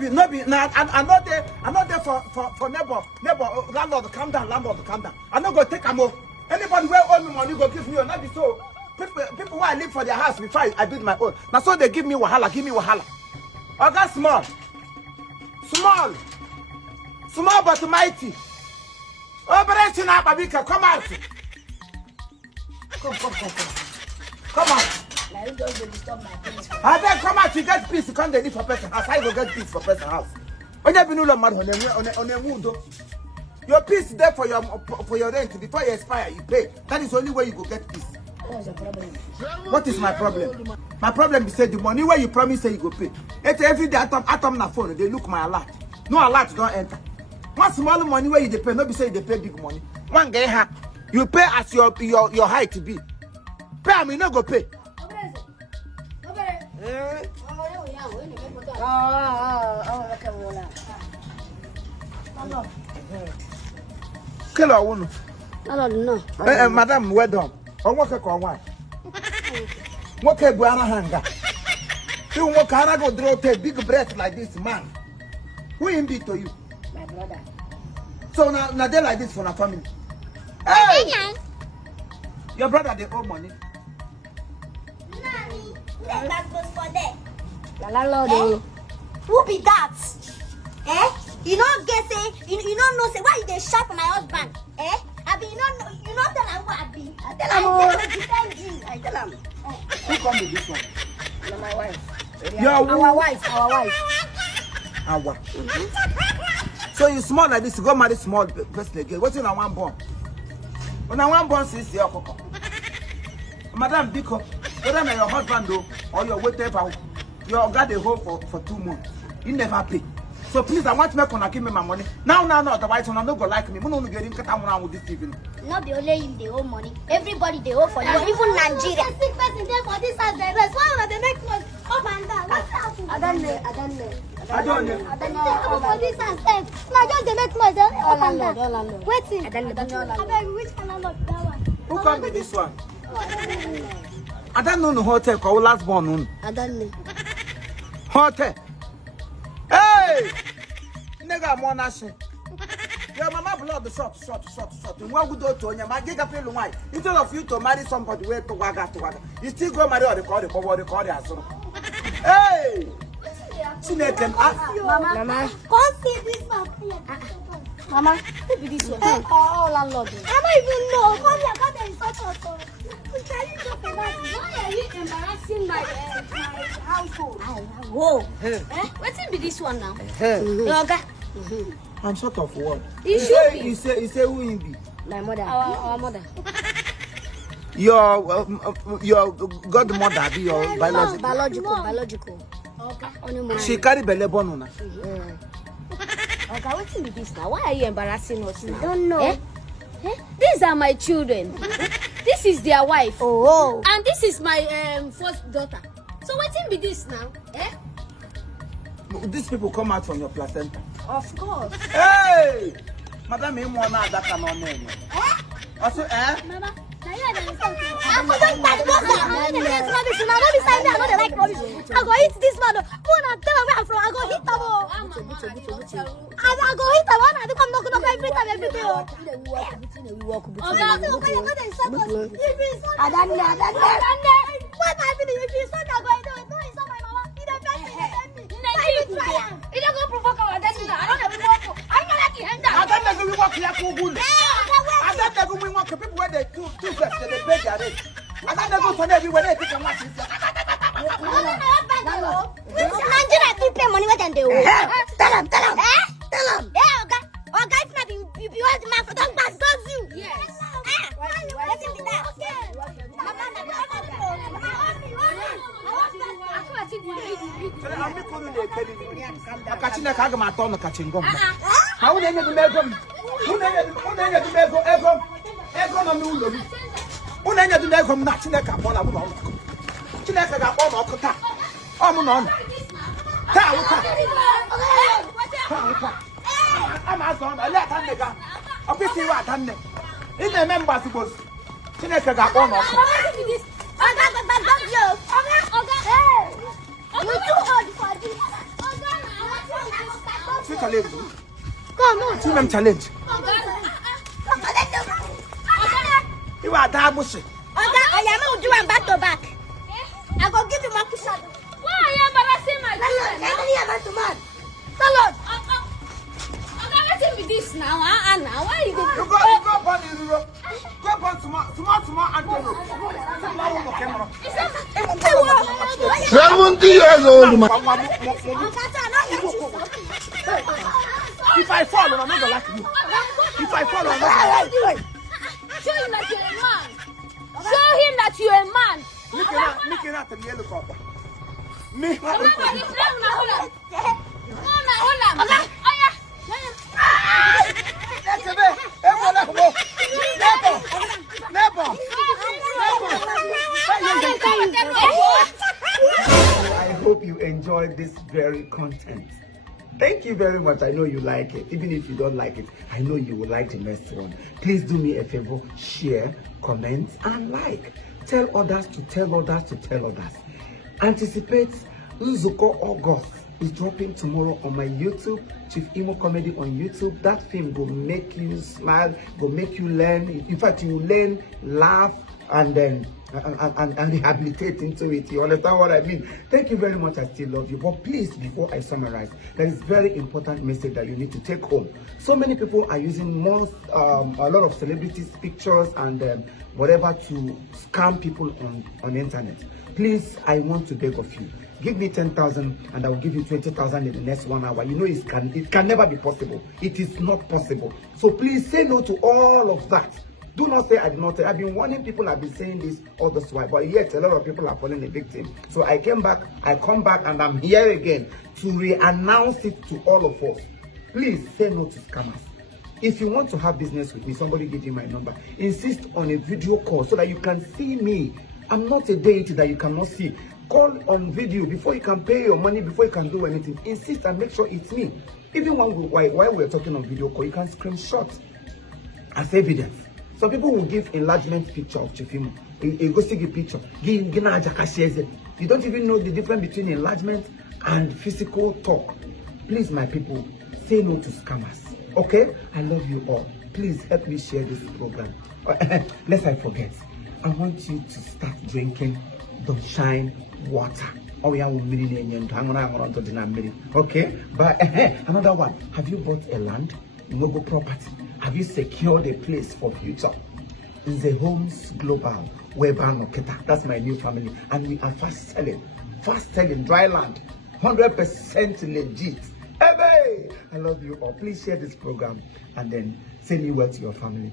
Now I'm not there for neighbor, landlord, calm down, landlord, calm down. I'm not gonna take a more. Anybody who owe me money go give me, or not be so. People who I live for their house before I build my own. Now so they give me wahala, Oh, that's small but mighty. Operation Ababika, come out. Come out. I then come out to get peace. You can't live for person house. I go get peace for person house. On your peace there for your rent before you expire, you pay. That is the only way you go get peace. What is my problem? My problem is say the money where you promise say you go pay. It's every day atom na phone. They look my alert. No alert don't enter. One small money where you pay, not be say they pay big money. One guy you pay as your height to be. Pay I mean no go pay. Kill a woman. I don't know. Madam, well done. On what a call one. What a guana hanger. You walk out go draw a big breath like this man. Who him be to you? My brother. So now they like this for a family. Hey! Your brother they owe money. That goes for them. The landlord. Who be that? Eh? You don't get say, you don't know say why they shout for my husband? Eh? I be you don't tell him what I be. I tell him defend you. I tell him. Who come with this one? My wife. Our wife. Our. So you small like this, you go marry small person again. What's in a one born? When I one born since your coco. Madam Biko, whether your husband do or your whatever, you got the home for 2 months. You never pay. So please, I want to make give me my money. Now, otherwise, I'm not gonna like me. I'm not getting cut out with this evening. Not the only him they owe money. Everybody they owe for you. Even Nigeria. Sick person there for this house. There's one of the next one. Up and down. What's happening? I don't know. For this house. Now just the next one. Up and down. Waiting. I don't know. Which kind of landlord that one? Who come with this one? I don't know the hotel called last born. I don't know. Hotel. Hey! Nigga, more nation. Your mama blood the short. And what would do to your man? Get a feeling why. Instead of you to marry somebody where to waga, you still go marry or the call the Hey! Mama. Come see this one. Mama, who be this one? Oh, landlord. I don't even know. Come here, come and insult us. Why are you embarrassing my household? Whoa. What's be this one now? I'm sort of what? You should be. You say who he be? My mother. Our mother. Your godmother be your Biological. Okay. She carry belly bone. Okay, what's be this now? Why are you embarrassing us now? I don't know. These are my children. This is their wife. Oh. And this is my first daughter. So what's be this now? These people come out from your placenta. Of course. Hey! Madam, you want that kind of name? Also, Mama, now you are the I forgot that rubbish. Now don't be saying that I don't like rubbish. I go hit this man. Go and tell him where I'm from. I go hit him. I go hit him. I come knock every time, every day. I don't know. What happened if you son are going to do? It's not my mama. He don't try. He don't go provoke our daddy. I don't know. I'm not like him. I don't know we walk here for good. I don't know we walk people where they two first they pay their rent. I don't know for everywhere they take a watch. Nigeria people pay money more than they owe. Tell them. Yeah, okay, if not you be all the man for don't pass you. Yes. Let him be that. Akachina kaga mato no kachingom. How would any do megom? Who no ulo. Who any do megom na chineka bola mu no. Chineka ga bo no okota. Omu no no. Ta. I'm as on a let nigga. Obviously what done. In the members was Chineka ga bo no. You too old for this. challenge. Come on. Two them challenge. You are that bullshit. I am do one back to back. I go give you my kiss. Why are you embarrassing my children? Landlord. Let me this now. Now why you You go burn the ruro. Go burn small antelope. 70 years old man. If I fall, I'm not gonna like you. If I fall, I'm not gonna like you. show him that you're a man? Show him that you're a man. Make it out the yellow copper. Me. I hope you enjoyed this very content. Thank you very much. I know you like it. Even if you don't like it, I know you will like the next one. Please do me a favor, share, comment, and like. Tell others to tell others to tell others. Anticipate Nzuko August is dropping tomorrow on my YouTube, Chief Imo Comedy on YouTube. That film will make you smile, will make you learn. In fact, you will learn, laugh, and then and rehabilitate into it. You understand what I mean? Thank you very much. I still love you. But please, before I summarize, there is very important message that you need to take home. So many people are using a lot of celebrities' pictures and whatever to scam people on the internet. Please, I want to beg of you. Give me 10,000 and I will give you 20,000 in the next 1 hour. You know it can never be possible. It is not possible. So please say no to all of that. Do not say I did not say. I've been warning people, I've been saying this all this while, but yet a lot of people are falling a victim. So I come back, and I'm here again to re-announce it to all of us. Please say no to scammers. If you want to have business with me, somebody give you my number. Insist on a video call so that you can see me. I'm not a deity that you cannot see. Call on video before you can pay your money, before you can do anything. Insist and make sure it's me. Even while we're talking on video call, you can screenshot as evidence. Some people will give enlargement picture of Chifimo. A go see picture. You don't even know the difference between enlargement and physical talk. Please, my people, say no to scammers. Okay? I love you all. Please help me share this program. Lest I forget, I want you to start drinking the shine water. Oh yeah, okay? But another one. Have you bought a land? Noble property? Have you secured a place for future? In the Homes Global, that's my new family, and we are fast selling dry land, 100% legit. Hey, I love you all. Please share this program and then send me well to your family.